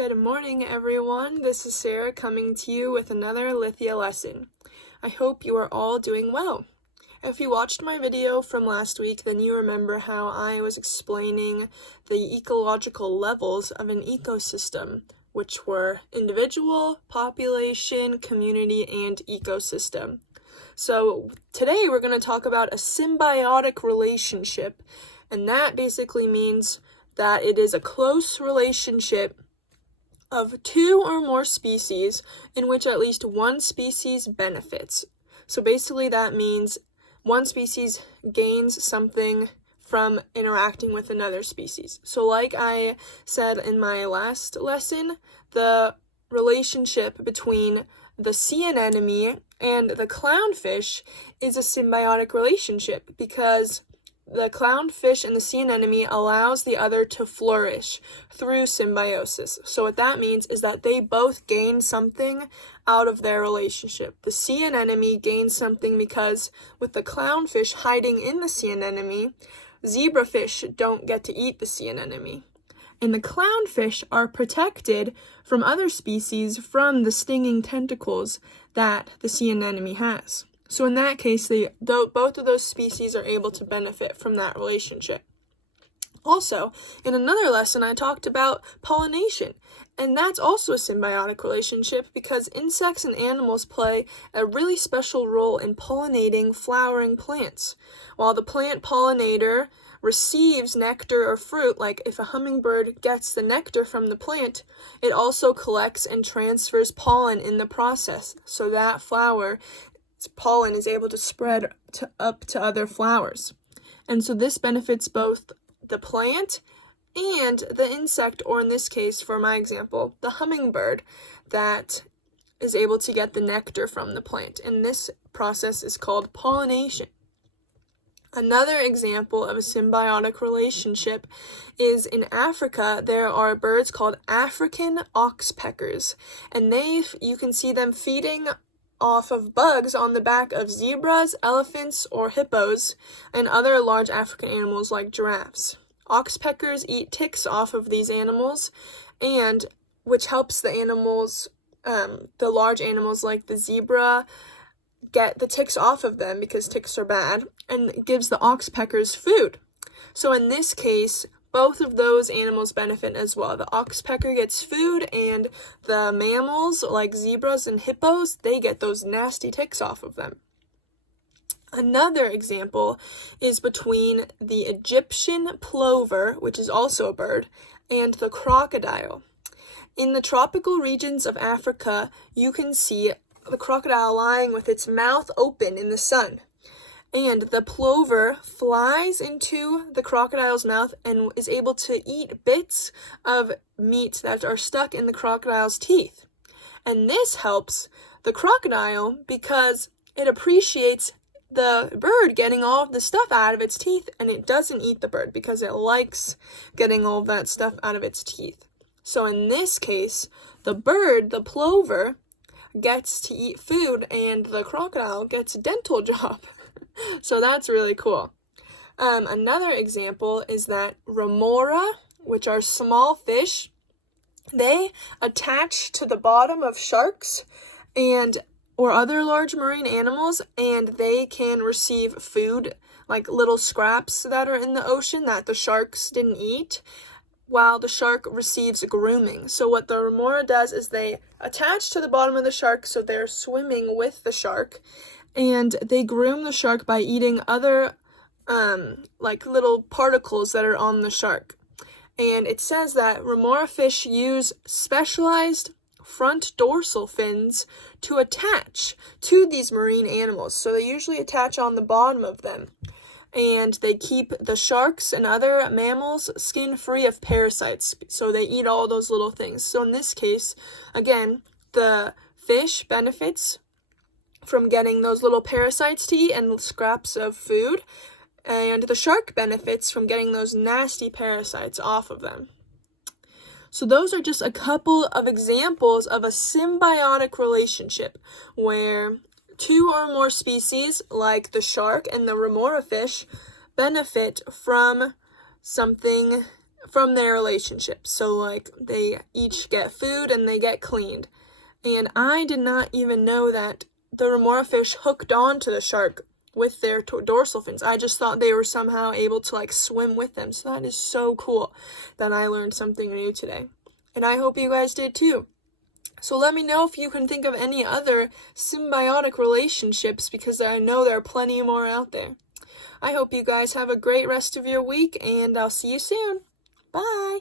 Good morning, everyone. This is Sarah coming to you with another Lithia lesson. I hope you are all doing well. If you watched my video from last week, then you remember how I was explaining the ecological levels of an ecosystem, which were individual, population, community, and ecosystem. So today we're going to talk about a symbiotic relationship, and that basically means that it is a close relationship of two or more species in which at least one species benefits. So basically that means one species gains something from interacting with another species. So like I said in my last lesson, the relationship between the sea anemone and the clownfish is a symbiotic relationship because the clownfish and the sea anemone allows the other to flourish through symbiosis. So what that means is that they both gain something out of their relationship. The sea anemone gains something because with the clownfish hiding in the sea anemone, zebrafish don't get to eat the sea anemone. And the clownfish are protected from other species from the stinging tentacles that the sea anemone has. So in that case, both of those species are able to benefit from that relationship. Also, in another lesson, I talked about pollination, and that's also a symbiotic relationship because insects and animals play a really special role in pollinating flowering plants. While the plant pollinator receives nectar or fruit, like if a hummingbird gets the nectar from the plant, it also collects and transfers pollen in the process, so that flower pollen is able to spread up to other flowers. And so this benefits both the plant and the insect, or in this case, for my example, the hummingbird that is able to get the nectar from the plant. And this process is called pollination. Another example of a symbiotic relationship is in Africa. There are birds called African oxpeckers, and you can see them feeding off of bugs on the back of zebras, elephants, or hippos, and other large African animals like giraffes. Oxpeckers eat ticks off of these animals, and which helps the animals, the large animals like the zebra, get the ticks off of them because ticks are bad, and gives the oxpeckers food. So in this case, both of those animals benefit as well. The oxpecker gets food, and the mammals like zebras and hippos, they get those nasty ticks off of them. Another example is between the Egyptian plover, which is also a bird, and the crocodile. In the tropical regions of Africa, you can see the crocodile lying with its mouth open in the sun. And the plover flies into the crocodile's mouth and is able to eat bits of meat that are stuck in the crocodile's teeth. And this helps the crocodile because it appreciates the bird getting all of the stuff out of its teeth, and it doesn't eat the bird because it likes getting all of that stuff out of its teeth. So in this case, the bird, the plover, gets to eat food, and the crocodile gets a dental job. So that's really cool. Another example is that remora, which are small fish, they attach to the bottom of sharks or other large marine animals, and they can receive food, like little scraps that are in the ocean that the sharks didn't eat, while the shark receives grooming. So what the remora does is they attach to the bottom of the shark so they're swimming with the shark, and they groom the shark by eating other like little particles that are on the shark. And it says that remora fish use specialized front dorsal fins to attach to these marine animals. So they usually attach on the bottom of them. And they keep the sharks and other mammals skin free of parasites. So they eat all those little things. So in this case, again, the fish benefits from getting those little parasites to eat and scraps of food, and the shark benefits from getting those nasty parasites off of them. So those are just a couple of examples of a symbiotic relationship where two or more species, like the shark and the remora fish, benefit from something from their relationship. So like they each get food and they get cleaned. And I did not even know that the remora fish hooked onto the shark with their dorsal fins. I just thought they were somehow able to like swim with them. So that is so cool that I learned something new today. And I hope you guys did too. So let me know if you can think of any other symbiotic relationships, because I know there are plenty more out there. I hope you guys have a great rest of your week, and I'll see you soon. Bye!